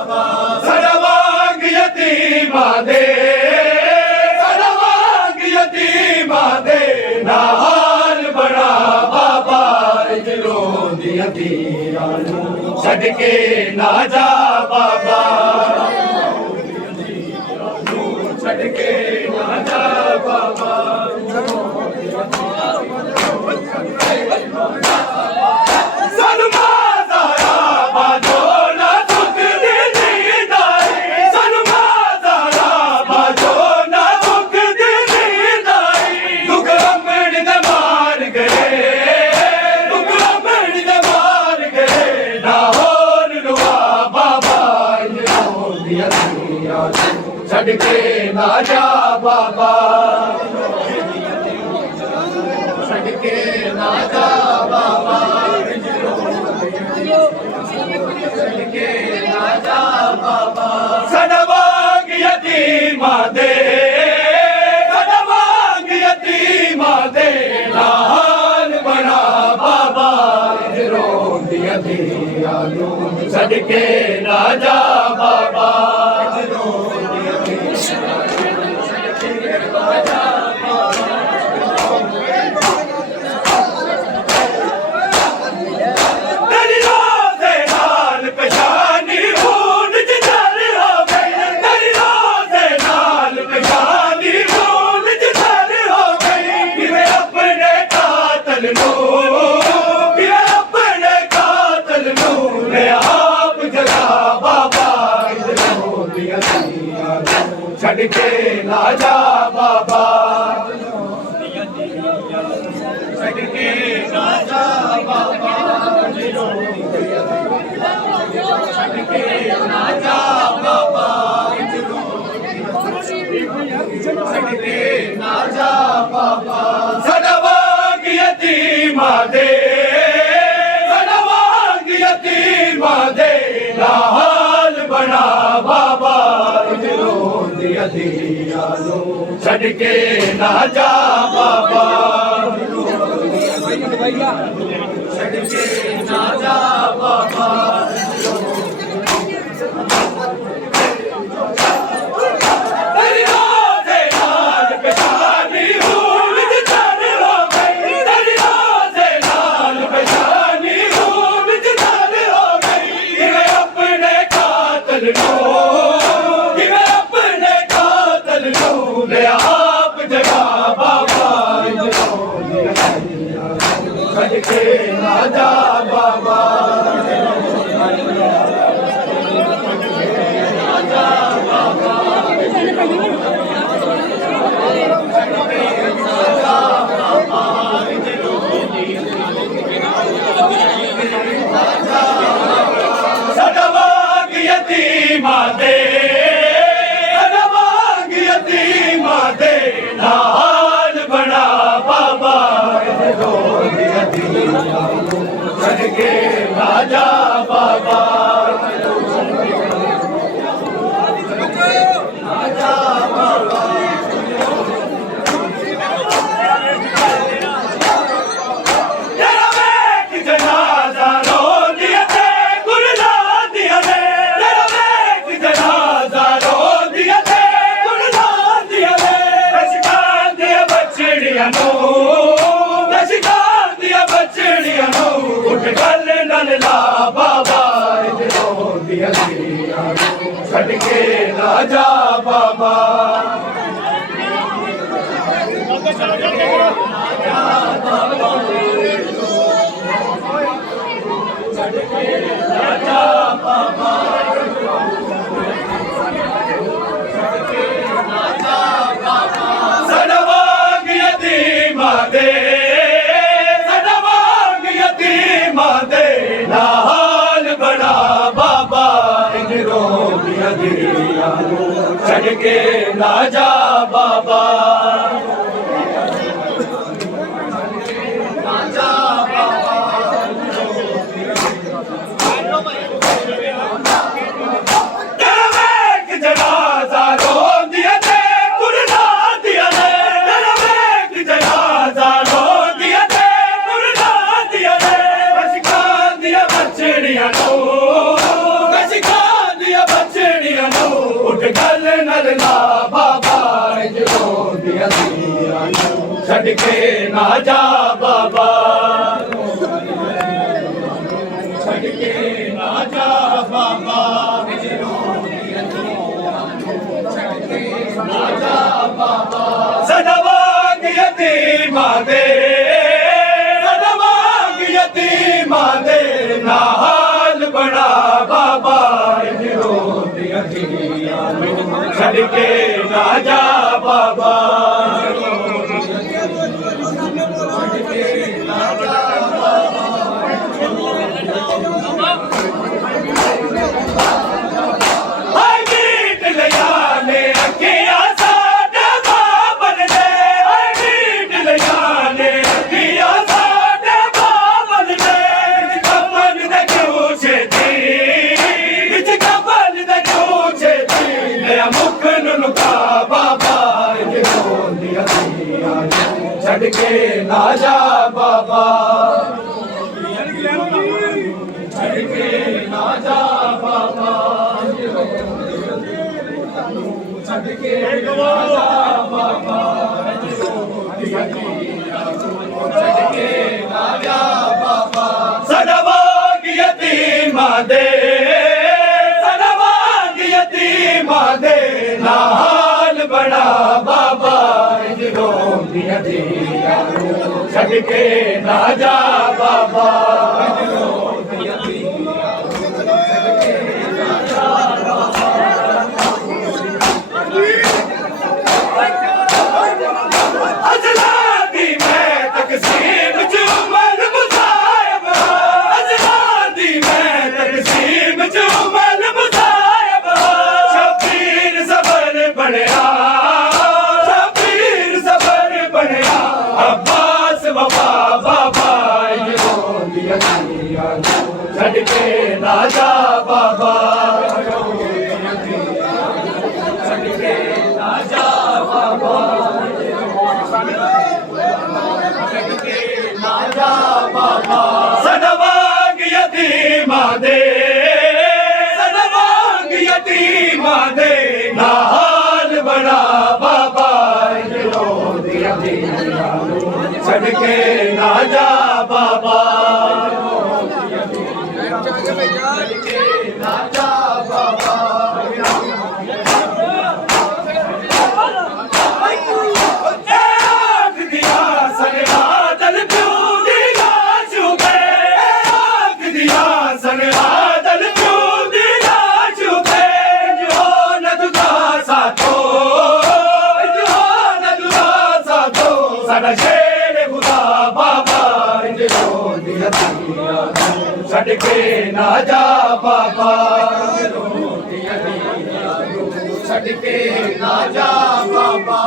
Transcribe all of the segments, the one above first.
ਬਾਬਾ ਸਾਡਾ ਵਾਂਗ ਯਤੀਮਾਂ ਦੇ ਸਾਡਾ ਵਾਂਗ ਯਤੀਮਾਂ ਦੇ ਨਾਲ ਬਣਾ ਬਾਬਾ ਇੰਜ ਰੋਂਦੀਆਂ ਧੀਆਂ ਨੂੰ ਛੱਡ ਕੇ ਨਾ ਜਾ ਬਾਬਾ ਛੱਡ ਕੇ ਨਾ ਜਾ ਬਾਬਾ ਸਾਨੂੰ ਮਾਜ਼ਾਰਾ ਬਾਜੋ ਨਾ ਦੁੱਖ ਦੀ ਨੀਂਦਾਈ ਸਾਨੂੰ ਮਾਜ਼ਾਰਾ ਬਾਜੋ ਨਾ ਦੁੱਖ ਦੀ ਨੀਂਦਾਈ ਦੁੱਖ ਰਮਣ ਦੇ ਮਾਰ ਗਏ ਦੁੱਖ ਰਮਣ ਦੇ ਮਾਰ ਗਏ ਨਾ ਹੋਰ ਰੁਆ ਬਾਬਾ ਇੰਜ ਰੋਂਦੀਆਂ ਧੀਆਂ ਨੂੰ ਛੱਡ ਕੇ ਨਾ ਜਾ ਬਾਬਾ ਛੱਡ ਕੇ ਨਾ ਜਾ ਬਾਬਾ ਛੱਡ ਕੇ ਨਾ ਜਾ ਬਾਬਾ ਸਾਡਾ ਵਾਂਗ ਯਤੀਮਾਂ ਦੇ ਸਾਡਾ ਵਾਂਗ ਯਤੀਮਾਂ ਦੇ ਨਾਲ ਬਣਾ ਬਾਬਾ ਇੰਜ ਰੋਂਦੀਆਂ ਧੀਆਂ ਨੂੰ ਛੱਡ ਕੇ ਨਾ ਜਾ ਬਾਬਾ ਇੰਜ ਰੋਂਦੀਆਂ ਧੀਆਂ ਨੂੰ ਛੱਡ ਕੇ ਨਾ ਜਾ ਛੱਡ ਕੇ ਨਾ ਜਾ ਬਾਬਾ ਛੱਡ ਕੇ ਨਾ ਜਾ ਬਾਬਾ ਛੱਡ ਕੇ ਨਾ ਜਾ ਬਾਬਾ ਛੱਡ ਕੇ ਨਾ ਜਾ ਬਾਬਾ ਸਾਡਾ ਵਾਂਗ ਯਤੀਮਾਂ ਦੇ ਸਾਡਾ ਵਾਂਗ ਯਤੀਮਾਂ ਦੇ ਨਾਲ ਬਣਾ ਬਾਬਾ ਇੰਜ ਰੋਂਦੀਆਂ ਧੀਆਂ ਨੂੰ ਛੱਡ ਕੇ ਨਾ ਜਾ ਬਾਬਾ ਛੱਡ ਕੇ ਨਾ ਜਾ ਬਾਬਾ ਤੇਰੀ ਰੋਜ਼ੇ ਨਾਲ ਪਛਾਣੀ ਹੁਣ ਜਿੱਦਣ ਹੋ ਗਈ ਤੇਰੀ ਰੋਜ਼ੇ ਨਾਲ ਪਛਾਣੀ ਹੁਣ ਜਿੱਦਣ ਹੋ ਗਈ ਕਿਵੇਂ ਆਪਣੇ ਕਾਤਲ ਨੂੰ ਆਪ ਜਗਾ ਬਾਬਾ ਇੰਜ ਰੋਂਦੀਆਂ ਧੀਆਂ ਨੂੰ ਛੱਡ ਕੇ ਨਾ ਜਾ ਬਾਬਾ ਸਾਡਾ ਵਾਂਗ ਯਤੀਮਾਂ ਦੇ ਸਾਡਾ ਵਾਂਗ ਯਤੀਮਾਂ ਦੇ ਨਾਲ ਬਣਾ ਬਾਬਾ ਇੰਜ ਰੋਂਦੀਆਂ ਧੀਆਂ ਨੂੰ ਛੱਡ ਕੇ ਨਾ ਜਾ ਬਾਬਾ ਨਾ ਜਾ ਬਾਬਾ ਤੇਰਾ ਵੇਖ ਜਨਾਜ਼ਾ ਰੋਂਦੀਆਂ ਤੇ ਗੁਰਲਾਂਦੀਆਂ ਨੇ ਤੇਰਾ ਵੇਖ ਜਨਾਜ਼ਾ ਰੋਂਦੀਆਂ ਤੇ ਗੁਰਲਾਂਦੀਆਂ ਨੇ ਅਸ਼ਕਾਂ ਦੀਆਂ ਬੱਚੜੀਆਂ ਨੂੰ ਅਸ਼ਕਾਂ ਦੀਆਂ ਬੱਚੜੀਆਂ ਨੂੰ ਉੱਠ ਗੱਲ ਨਾਲ ਲਾ ਬਾਬਾ ਇੰਜ ਰੋਂਦੀਆਂ ਧੀਆਂ ਨੂੰ ਛੱਡ ਕੇ ਨਾ ਜਾ ਬਾਬਾ ਛੱਡ ਕੇ ਨਾ ਜਾ ਬਾਬਾ ਸਾਡਾ ਵਾਂਗ ਯਤੀਮਾਂ ਦੇ ਸਾਡਾ ਵਾਂਗ ਯਤੀਮਾਂ ਦੇ ਨਾਲ ਬਣਾ ਬਾਬਾ ਇੰਜ ਰੋਂਦੀਆਂ ਧੀਆਂ ਨੂੰ ਛੱਡ ਕੇ ਨਾ ਜਾ ਬਾਬਾ ਨਾ ਜਾ ਬਾਬਾ ਤੇਰਾ ਵੇਖ ਜਨਾਜ਼ਾ ਰੋਂਦੀਆਂ ਤੇ ਗੁਰਲਾਂਦੀਆਂ ਨੇ ਤੇਰਾ ਵੇਖ ਜਨਾਜ਼ਾ ਰੋਂਦੀਆਂ ਤੇ ਗੁਰਲਾਂਦੀਆਂ ਨੇ ਅਸ਼ਕਾਂ ਦੀਆਂ ਬੱਚੜੀਆਂ ਨੂੰ ਅਸ਼ਕਾਂ ਦੀਆਂ छड़ के ना जा बाबा, छड़ के ना जा बाबा, ना जा बाबा। सदवाग यतीमा दे, सदवाग यतीमा दे, ना हाल बड़ा बाबा, छड़ के ना जा बाबा, छड़ के ना जा बाबा, छड़ के ना जा बाबा, छड़ के ना जा बाबा, छड़ के ना जा बाबा। सदवाग यतीमा दे, सदवाग यतीमा दे, ना हाल बड़ा बाबा, छड़ के ना जा बाबा, अजला दी मैं तकसीम जुमल मुसायब, अजला दी मैं तकसीम जुमल मुसायब, शबीर सबर बढ़िया, अब्बास वफा बाबा, छड़ के ना जा बाबा, छड़ के ना जा बाबा, छड़ के ना जा बाबा। सदवाग यतीमा दे, सदवाग यतीमा दे, ना हाल बड़ा बाबा, छड़ के ना जा बाबा, छड़ के ना जा बाबा। आग दिया सनहा दल क्यों दिला चुके, आग दिया सनहा दल क्यों दिला चुके, जो न दुआ साथो, जो न दुआ साथो, साडा शेर खुदा बाबा, छड़ के ना जा बाबा, छड़ के ना जा बाबा,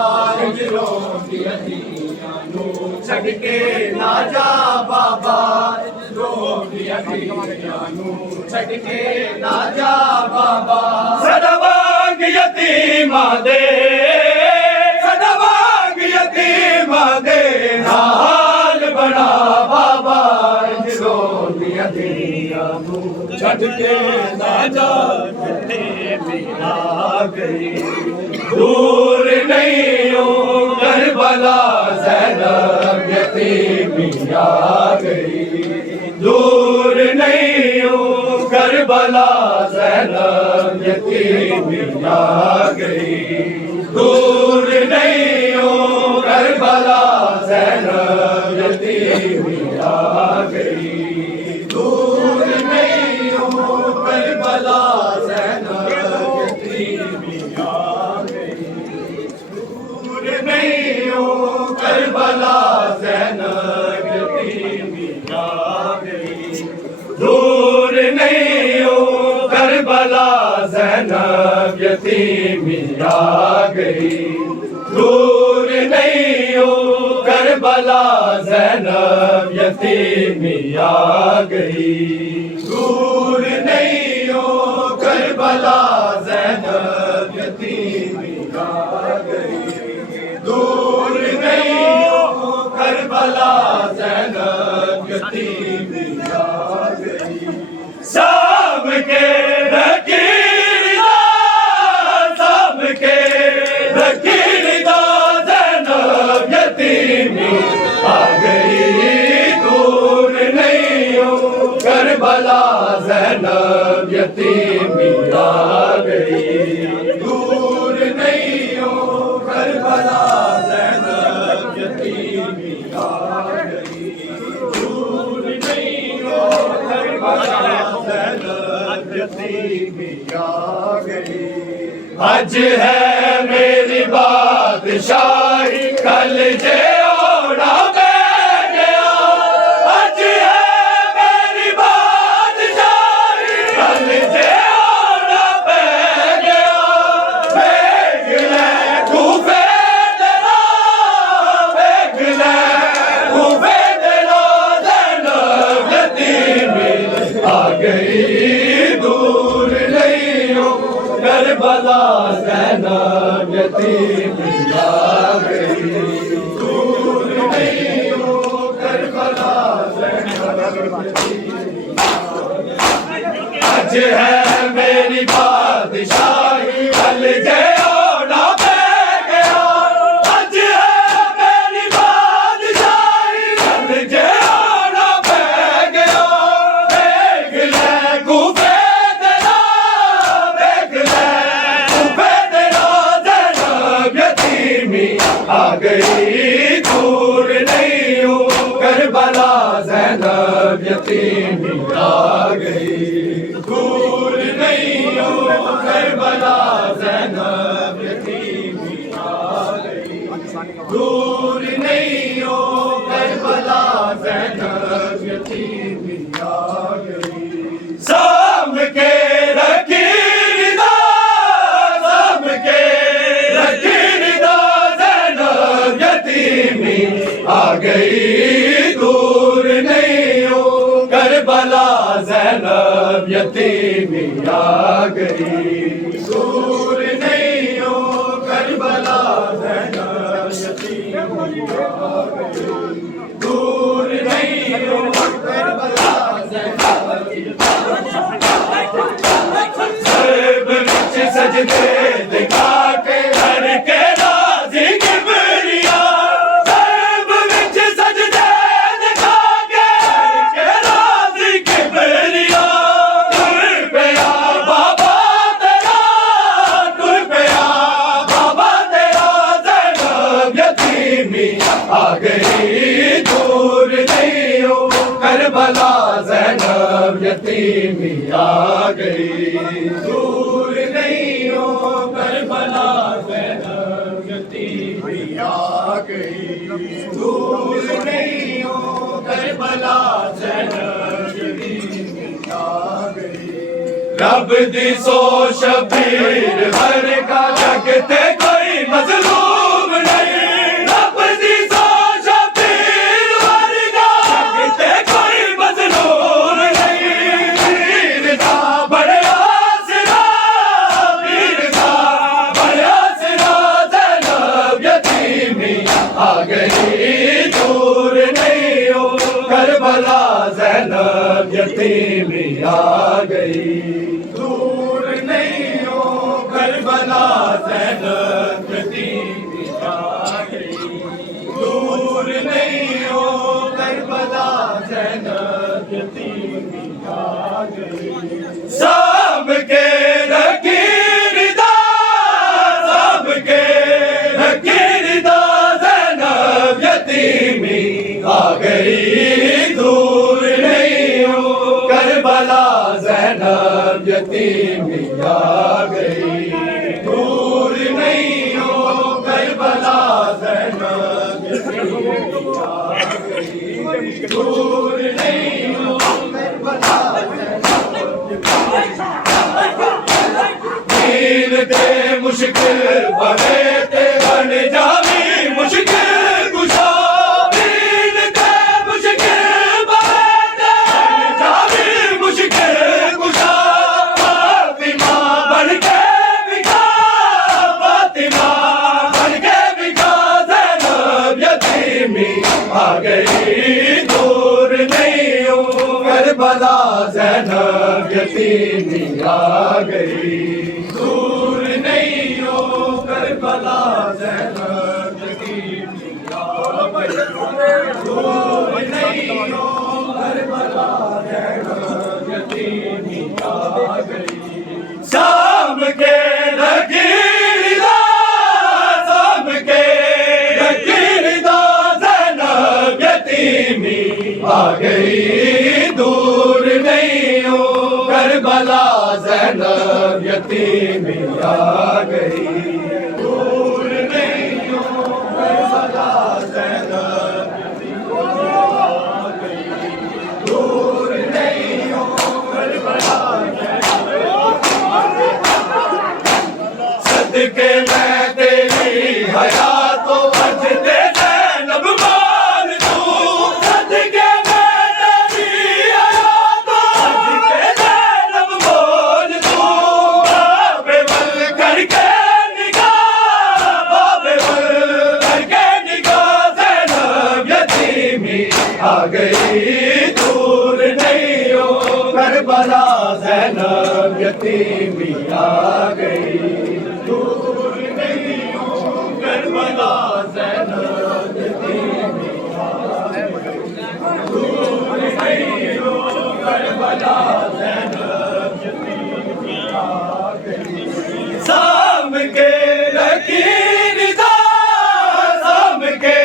छड़ के ना जा बाबा, छड़ के ना जा बाबा। सदवाग यतीमा दे, सदवाग यतीमा दे, ना हाल बड़ा बाबा, छड़ के ना जा आ गई, दूर नहीं हूँ करबला, ज़ैनब यतीमी आ गई, दूर नहीं हूँ करबला, ज़ैनब यतीमी आ गई, दूर नहीं हूँ करबला, ज़ैनब यतीमी आ गई, दूर नहीं हूँ करबला, ज़ैनब यतीमी आ गई, दूर नहीं हूँ करबला, ज़ैनब यतीमी आ गई, दूर नहीं हूँ करबला, ज़ैनब यतीमी आ गई, दूर नहीं हूँ करबला, ज़ैनब यतीमी आ गई, दूर नहीं हूँ करबला, ज़ैनब यतीमी आ गई, दूर नहीं हूँ करबला, ज़ैनब यतीमी आ गई। शाम के रकीरदा, शाम के रकीरदा, ज़ैनब यतीमी यतीमी आ गई। दूर नहीं हो करबला ज़ैनब यतीमी आ गई। दूर नहीं हो करबला ज़ैनब यतीमी आ गई। आज है मेरी बादशाही कल जे ओढ़ा मैं गया। आज है मेरी बादशाही कल जे ओढ़ा मैं गया। देख ले खूबे तेरा, देख ले खूबे तेरा ज़ैनब यतीमी आ गई। दूर नहीं हो करबला ज़ैनब यतीमी आ गई। दूर नहीं हो करबला ज़ैनब यतीमी आ गई। आज है मेरी बादशाही कल जे ओढ़ा मैं गया। आज है मेरी बादशाही कल जे ओढ़ा मैं गया। देख ले खूबे तेरा, देख ले खूबे तेरा ज़ैनब यतीमी आ गई। दूर नहीं हो करबला ज़ैनब यतीमी आ गई। दूर नहीं हो करबला ज़ैनब यतीमी आ गई। दूर नहीं हो करबला ज़ैनब यतीमी आ गई। साम के रखी रिदा, साम के रखी रिदा ज़ैनब यतीमी आ गई। दूर नहीं हो करबला ज़ैनब यतीमी आ गई। दूर नहीं हो करबला ज़ैनब यतीमी आ गई। दूर नहीं हो करबला ज़ैनब सर्ब विच सजदे दिखा के हर के राज़ी किबरिया। सर्ब विच सजदे दिखा के हर के राज़ी किबरिया। तुर पिया बाबा तेरा, तुर पिया बाबा तेरा ज़ैनब यतीमी आ गई। दूर नहीं हो करबला ज़ैनब यतीमी आ गई। दूर नहीं हो करबला ज़ैनब यतीमी आ गई। दूर नहीं हो करबला ज़ैनब यतीमी आ गई। रब दी सो शबीर हर का जगते कोई मज़लूम नहीं। रब दी सो शबीर हर का जगते कोई मज़लूम नहीं। वीर दा बड़े आसरा, वीर दा बड़े आसरा ज़ैनब यतीमी आ गई। दूर नहीं हो करबला ज़ैनब यतीमी आ गई। दूर नहीं हो करबला ज़ैनब यतीमी आ गई। दूर नहीं हो करबला ज़ैनब यतीमी आ गई। साम के रखी रिदा, साम के रखी रिदा ज़ैनब यतीमी आ गई। दूर नहीं हो करबला ज़ैनब यतीमी आ गई। दूर नहीं हो करबला ज़ैनब यतीमी आ गई। दूर नहीं हो करबला ज़ैनब दीन ते मुश्किल बने ते बन जावी मुश्किल कुशा। दीन ते मुश्किल बने ते बन जावी मुश्किल कुशा। फातिमा बन के बिका, फातिमा बन के बिका ज़ैनब यतीमी आ गई। दूर नहीं हो करबला ज़ैनब यतीमी आ गई। दूर नहीं हो करबला ज़ैनब यतीमी आ गई। दूर नहीं हो करबला ज़ैनब यतीमी आ गई। शाम के लकीरदा, शाम के लकीरदा, ज़ैनब यतीमी आ गई। दूर नहीं हो करबला, ज़ैनब यतीमी आ गई। दूर नहीं हो करबला, ज़ैनब यतीमी आ गई। दूर नहीं हो करबला, सदके मैं तेरी हयातो बच दे ज़ैनब मान दूं। सदके मैं तेरी हयातो बच दे ज़ैनब मान दूं। बाबे वल करके निगाह, बाबे वल करके निगाह, ज़ैनब यतीमी आ गई। दूर नहीं हो करबला, ज़ैनब यतीमी आ गई। दूर नहीं हो करबला, ज़ैनब यतीमी आ गई। दूर नहीं हो करबला, ज़ैनब यतीमी आ गई। शाम के लकीरदा, शाम के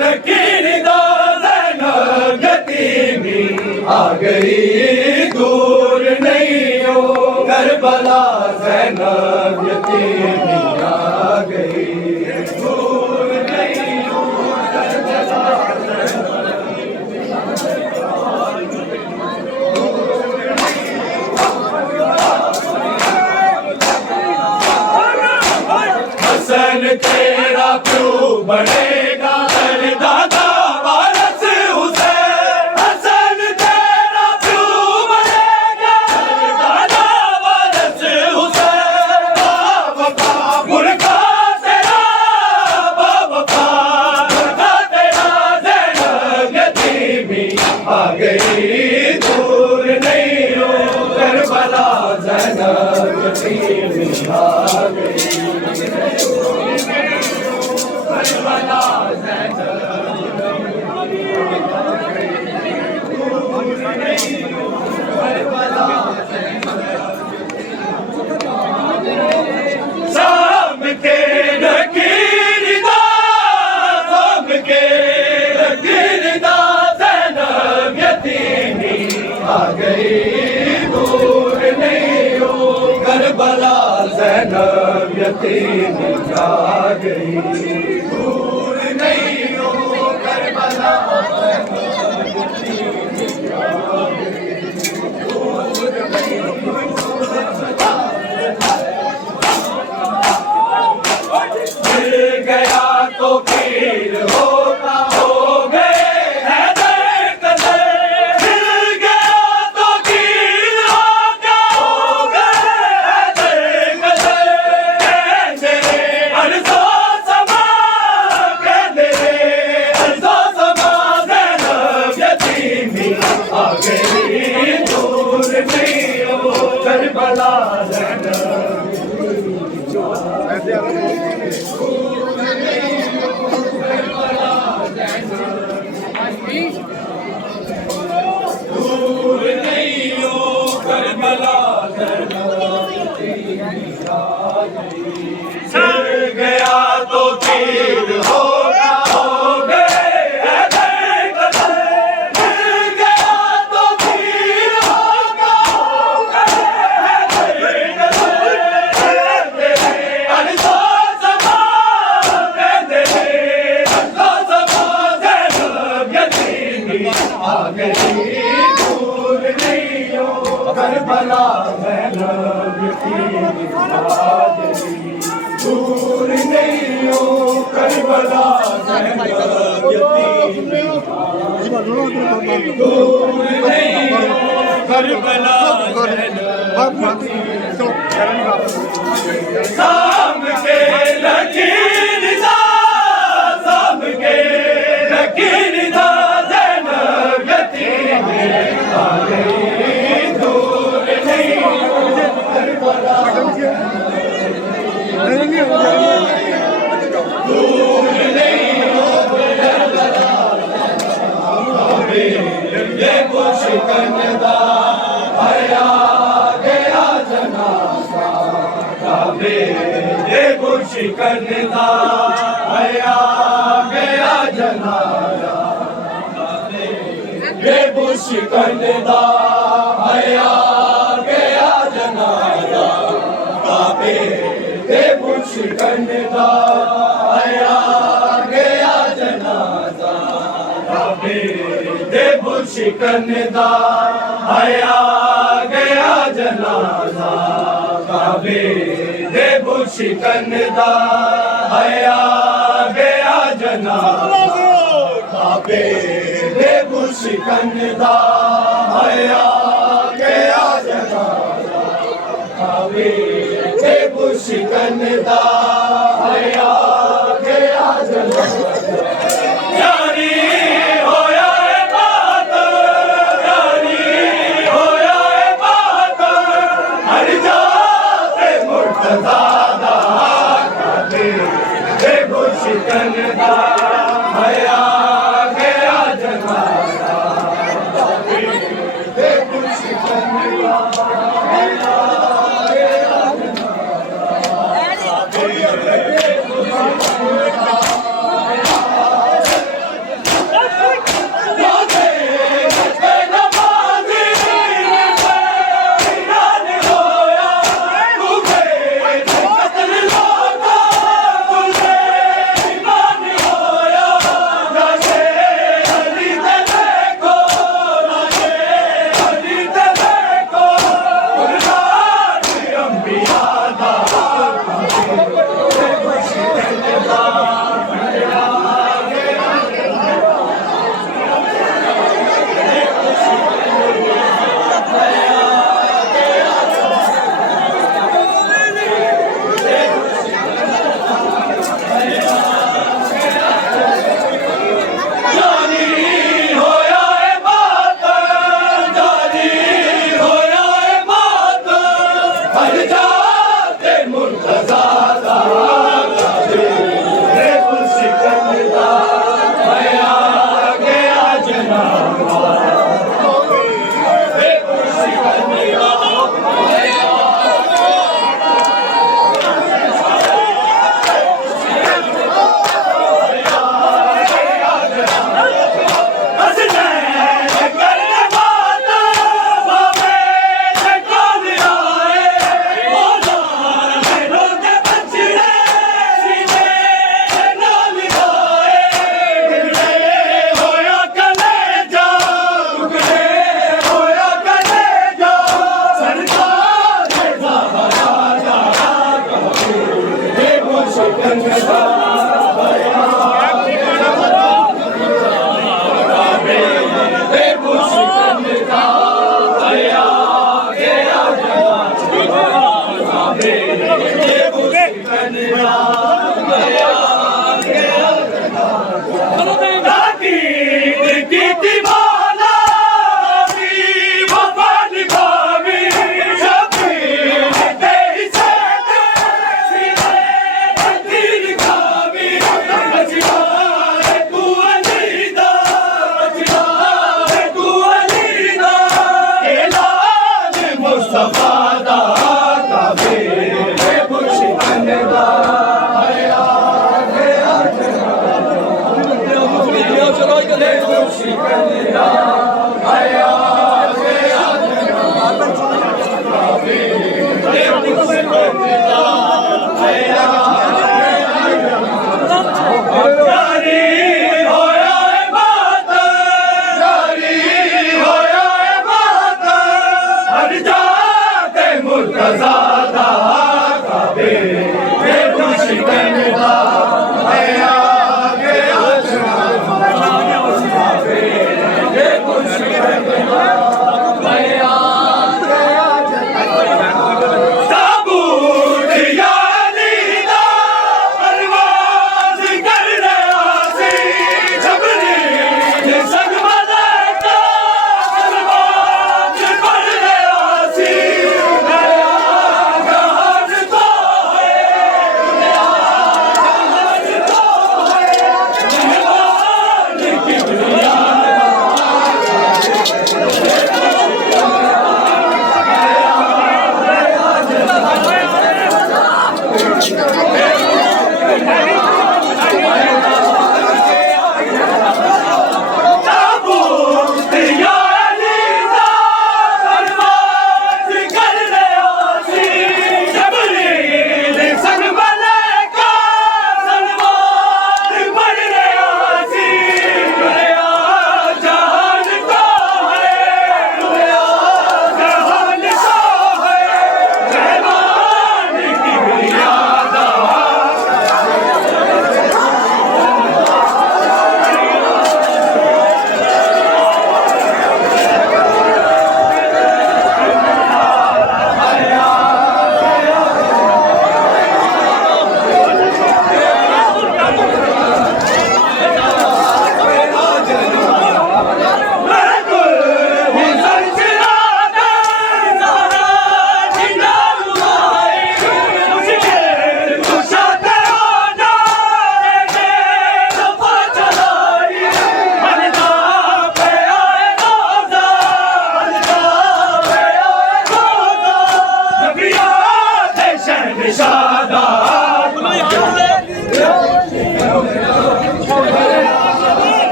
लकीरदा, ज़ैनब यतीमी आ गई। दूर नहीं हो करबला, ज़ैनब यतीमी आ गई। दूर नहीं हो करबला, हसन तेरा क्यों बनेगा दादा वारस हुसैन। हसन तेरा क्यों बनेगा दादा वारस हुसैन। बाबा मुर्गा तेरा, बाबा मुर्गा तेरा, ज़ैनब यतीमी आ गई। दूर नहीं हो करबला, ज़ैनब यतीमी आ गई। करबला, शाम के लकीरदा, शाम के लकीरदा, ज़ैनब यतीमी आ गई। दूर नहीं हो करबला, ज़ैनब यतीमी आ गई। दूर नहीं हो करबला, मिल गया तो पीर होता, हो गए हैदर कदर। मिल गया तो पीर होता, हो गए हैदर कदर। कहते अरज़ो समा, कहते अरज़ो समा, ज़ैनब यतीमी आ गई। दूर नहीं हो करबला, ज़ैनब दूर नहीं हो करबला, ज़ैनब यतीमी आ गई। मिल गया तो तीर होगा, हो गए हैदर कदर। मिल गया तो तीर होगा, हो गए हैदर कदर। अरज़ो समा, कहते अरज़ो समा, ज़ैनब यतीमी आ गई। दूर नहीं हो करबला, ज़ैनब यतीमी आ गई। दूर नहीं हो करबला, ज़ैनब यतीमी आ गई। दूर नहीं हो करबला, शाम के लकीरदा, शाम के लकीरदा, ज़ैनब यतीमी आ गई। दूर नहीं हो करबला, दूर नहीं हो करबला, ये कुछ करदा हया शिकंदा आया गया जनाजा बेबू शिकंदा आया गया जनाजा काबे बेबू शिकंदा आया गया जनाजा काबे बेबू शिकंदा आया गया जनाजा काबे देबू शिकंदा आया गया जनाजा काबे देबू शिकंदा आया गया जनाजा काबे देबू शिकंदा आया गया जनाजा जानी होया है बात जानी होया है बात हर जाते मुर्तज़ा दा काबे देबू शिकंदा आया